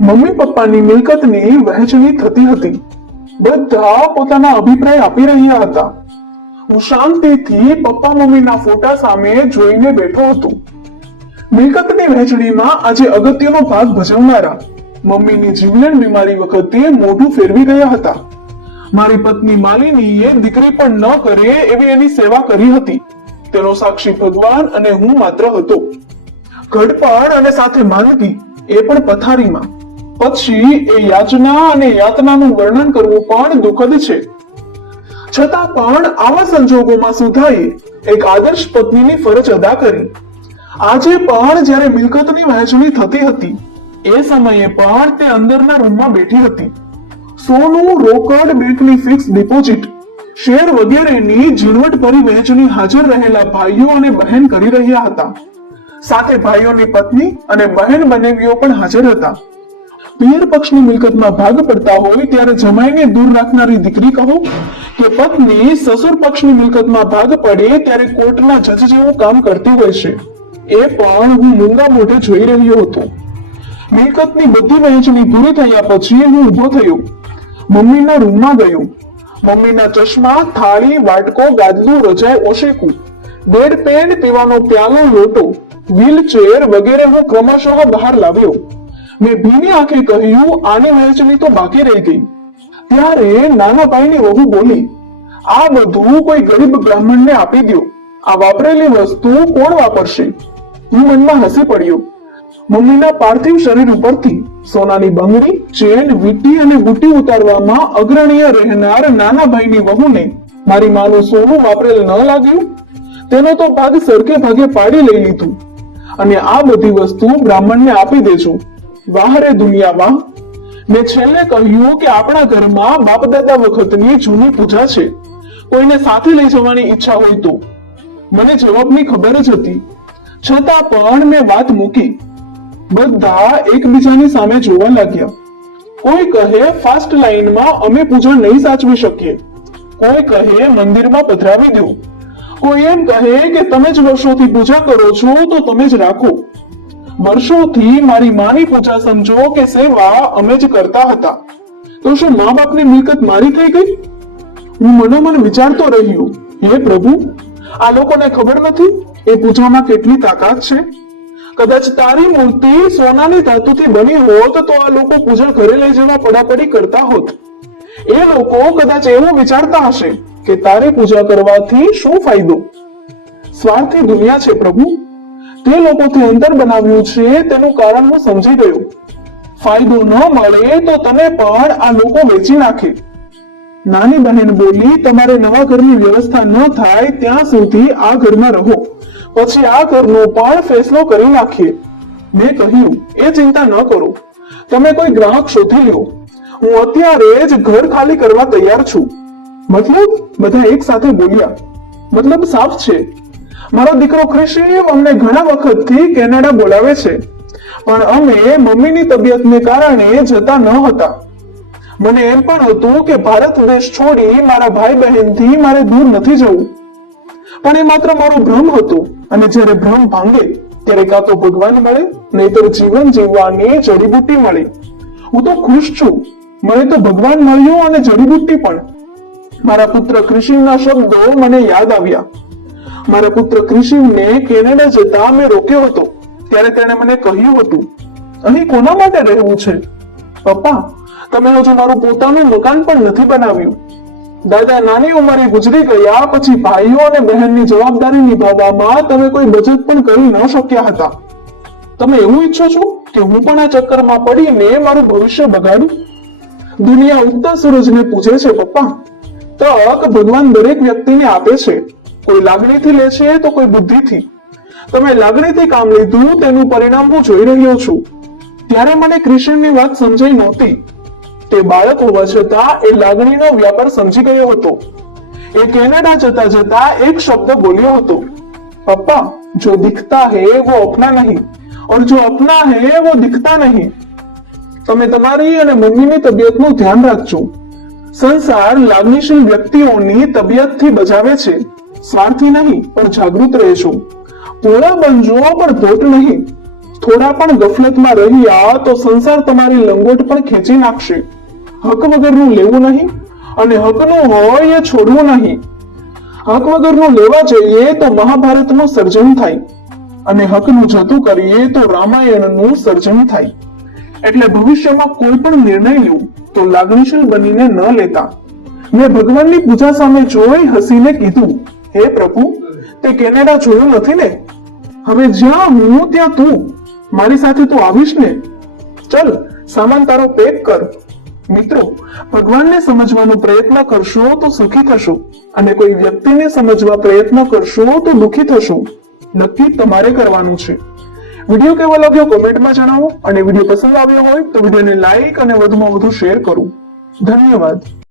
Mummy પપ્પાની મિલકતની વહેંચણી થતી હતી. બધા પોતાના અભિપ્રાય આપી રહ્યા હતા. હું શાંતિથી પપ્પા મમ્મીના ફોટા સામે જોઈને બેઠો હતો. મિલકતની વહેંચણીમાં આજે અગત્યનો ભાગ ભજવનારા મમ્મીની જીવલેણ બીમારી વખતે મોઢું ફેરવી ગયા હતા. મારી પત્ની માલિનીએ દીકરી પણ ન કરે એવી એની સેવા કરી હતી. તેનો સાક્ષી ભગવાન અને હું માત્ર હતો. ઘડપણ અને સાથે માંદગી એ પણ પથારીમાં. પછી એ યાચના અને યાતનાનું વર્ણન કરવું પણ દુઃખદ છે. છતાં પણ આવા સંજોગોમાં સુધાએ એક આદર્શ પત્નીની ફરજ અદા કરી. આજે પણ જ્યારે મિલકતની વહેંચણી થતી હતી, એ સમયે પણ તે અંદરના રૂમમાં બેઠી હતી. સોનું, રોકડ, બેંકની ફિક્સ ડિપોઝિટ શેર વગેરેની ઝીણવટભરી વહેંચણી હાજર રહેલા ભાઈઓ અને બહેન કરી રહ્યા હતા. સાથે ભાઈઓની પત્ની અને બહેન બનેવીઓ પણ હાજર હતા. પિયર પક્ષની મિલકતમાં ભાગ પડતા હોય ત્યારે જમાઈને દૂર રાખનારી દીકરી કહો કે પત્ની સસુર પક્ષની મિલકતમાં ભાગ પડે ત્યારે કોર્ટના જજ જેવું કામ કરતી હોય છે. એ પણ હું મૂંગા મોઢે જોઈ રહ્યો હતો. મિલકતની બધી વહેંચણી પૂરી થયા પછી હું ઊભો થયો. મમ્મીના રૂમમાં ગયો. મમ્મીના ચશ્મા, થાળી, વાટકો, ગાદલું, રજાઈ, ઓશેકું, બેડ પેન, પીવાનો પ્યાલો, લોટો, વ્હીલચેર વગેરે હું ક્રમશઃ બહાર લાવ્યો. મેં ભીની આંખે કહ્યું, આની વહેંચણી તો બાકી રહી ગઈ. ત્યારે નાના ભાઈની વહુ બોલી, આ બધું કોઈ ગરીબ બ્રાહ્મણને આપી દો આ વાપરેલી વસ્તુ કોણ વાપરશે? હું મનમાં હસી પડ્યો. મમ્મીના પાર્થિવ શરીર ઉપરથી સોનાની બંગડી, ચેન, વીટી અને બુટી ઉતારવામાં અગ્રણીય રહેનાર નાના ભાઈની વહુને મારી માનું સોનું વાપરેલ ન લાગ્યું? તેનો તો ભાગ સરખે ભાગે પાડી લઈ લીધું. અને આ બધી વસ્તુ બ્રાહ્મણને આપી દેજો. વાહ દુનિયામાં મેં છેલ્લે કહ્યું કે આપણા ઘરમાં બાપ દાદા વખતની જૂની પૂજા છે. કોઈને સાથે લઈ જવાની ઈચ્છા હોય તો. મને જવાબની ખબર જ હતી. છતાં પણ મેં વાત મૂકી. બધા એકબીજાની સામે જોવા લાગ્યા. કોઈ કહે, ફાસ્ટ લાઈનમાં અમે પૂજા નહીં સાચવી શકીએ. કોઈ કહે, મંદિરમાં પધરાવી દો. કોઈ એમ કહે કે, તમે જ વર્ષોથી પૂજા કરો છો, તો તમે જ રાખો. વર્ષોથી મારી માની પૂજા સમજો કે સેવા અમે જ કરતા હતા. તો શું મા બાપની મિલકત મારી થઈ ગઈ? હું મનોમન વિચારતો રહ્યો, હે પ્રભુ, આ લોકોને ખબર નથી એ પૂજામાં કેટલી તાકાત છે? કદાચ તારી મૂર્તિ સોનાની ધાતુથી બની હોત તો આ લોકો પૂજા ઘરે લઈ જવા પડાપડી કરતા હોત. એ લોકો કદાચ એવું વિચારતા હશે કે તારે પૂજા કરવાથી શું ફાયદો? સ્વાર્થી દુનિયા છે પ્રભુ. તે લોકોથી અંતર બનાવ્યું છે, તેનું કારણ હું સમજી ગયો. ફાયદો ન મળે તો તને પણ આ લોકો વેચી નાખે. નાની બહેન બોલી, તમારે નવા ઘરની વ્યવસ્થા ન થાય, ત્યાં સુધી આ ઘરમાં રહો. પછી આ ઘરનો પણ ફેસલો કરી નાખીએ મેં કહ્યું, એ ચિંતા ન કરો. તમે કોઈ ગ્રાહક શોધી લો. હું અત્યારે જ ઘર ખાલી કરવા તૈયાર છું. મતલબ બધા એક સાથે બોલ્યા. મતલબ સાફ છે. મારો દીકરો ખુશી અમને ઘણા વખતથી કેનેડા બોલાવે છે. પણ અમે મમ્મીની તબિયતને કારણે જતા ન હતા. મને એમ પણ હતું કે ભારત દેશ છોડી મારા ભાઈ બહેનથી મારે દૂર નથી જવું. પણ એ માત્ર મારો ભ્રમ હતો. અને જ્યારે ભ્રમ ભાંગે, ત્યારે કાં તો ભગવાન મળે, નહીતર જીવન જીવવાની જડીબુટ્ટી મળે. હું તો ખુશ છું. મને તો ભગવાન મળ્યું અને જડીબુટ્ટી પણ. મારા પુત્ર કૃષિના શબ્દો મને યાદ આવ્યા. મારા પુત્ર કૃષિને કેનેડા જતા મેં રોક્યો હતો. ત્યારે તેણે મને કહ્યું હતું, અહીં કોના માટે રહેવું છે? પપ્પા, તમે હજુ મારું પોતાનું મકાન પણ નથી બનાવ્યું. દાદા, નાની ઉંમરે ગુજરી ગયા, પછી ભાઈઓ અને બહેનની જવાબદારી નિભાવવામાં તમે કોઈ બચત પણ કરી ન શક્યા હતા. તમે એવું ઈચ્છો છો કે હું પણ આ ચક્કરમાં પડીને મારું ભવિષ્ય બગાડું? દુનિયા ઉગતા સૂરજને પૂછે છે, પપ્પા. તક ભગવાન દરેક વ્યક્તિને આપે છે. કોઈ લાગણીથી લે છે તો કોઈ બુદ્ધિથી. તમે લાગણીથી કામ લીધું, તેનું પરિણામ હું જોઈ રહ્યો છું. ત્યારે મને ક્રિશનની વાત સમજાઈ નહોતી. તે બાળક હોવા છતાં એ લાગણીનો વ્યાપાર સમજી ગયો હતો. એ કેનેડા જતા જતા એક શબ્દ બોલ્યો હતો. પપ્પા, જો દિખતા હે, વો અપના નહીં. ઓર જો અપના હે, વો દિખતા નહીં. તમે તમારી અને મમ્મીની તબિયતનું ધ્યાન રાખજો. સંસાર લાગણીશીલ વ્યક્તિઓની તબિયતથી બજાવે છે. સ્વાર્થી નહીં, પણ જાગૃત રહેશો. પૂરા બનજો પણ ધોટ નહીં. થોડા પણ ગફલતમાં રહ્યા તો સંસાર તમારી લંગોટ પણ ખેંચી નાખશે. હક વગરનું લેવું નહીં અને હકનું હોય એ છોડવું નહીં. હક વગરનું લેવા જઈએ તો મહાભારતનું સર્જન થાય અને હકનું જતું કરીએ તો રામાયણનું સર્જન થાય. એટલે ભવિષ્યમાં કોઈ પણ નિર્ણય લેવું તો લાગણીશીલ બનીને ન લેતા. મેં ભગવાનની પૂજા સામે જોઈ હસીને કીધું હે પ્રભુ, તે કેનેડા જોયું નથી ને? હવે જ્યાં હું, ત્યાં તું. મારી સાથે તું આવીશ ને? ચલ, સામાન તારો પેક કર. મિત્રો, ભગવાનને સમજવાનો પ્રયત્ન કરશો તો સુખી થશો અને કોઈ વ્યક્તિને સમજવા પ્રયત્ન કરશો તો દુખી થશો. નક્કી તમારે કરવાનું છે. વીડિયો કેવો લાગ્યો કોમેન્ટમાં જણાવો અને વીડિયો પસંદ આવ્યો હોય તો વિડીયોને લાઈક અને વધુમાં વધુ શેર કરો. ધન્યવાદ.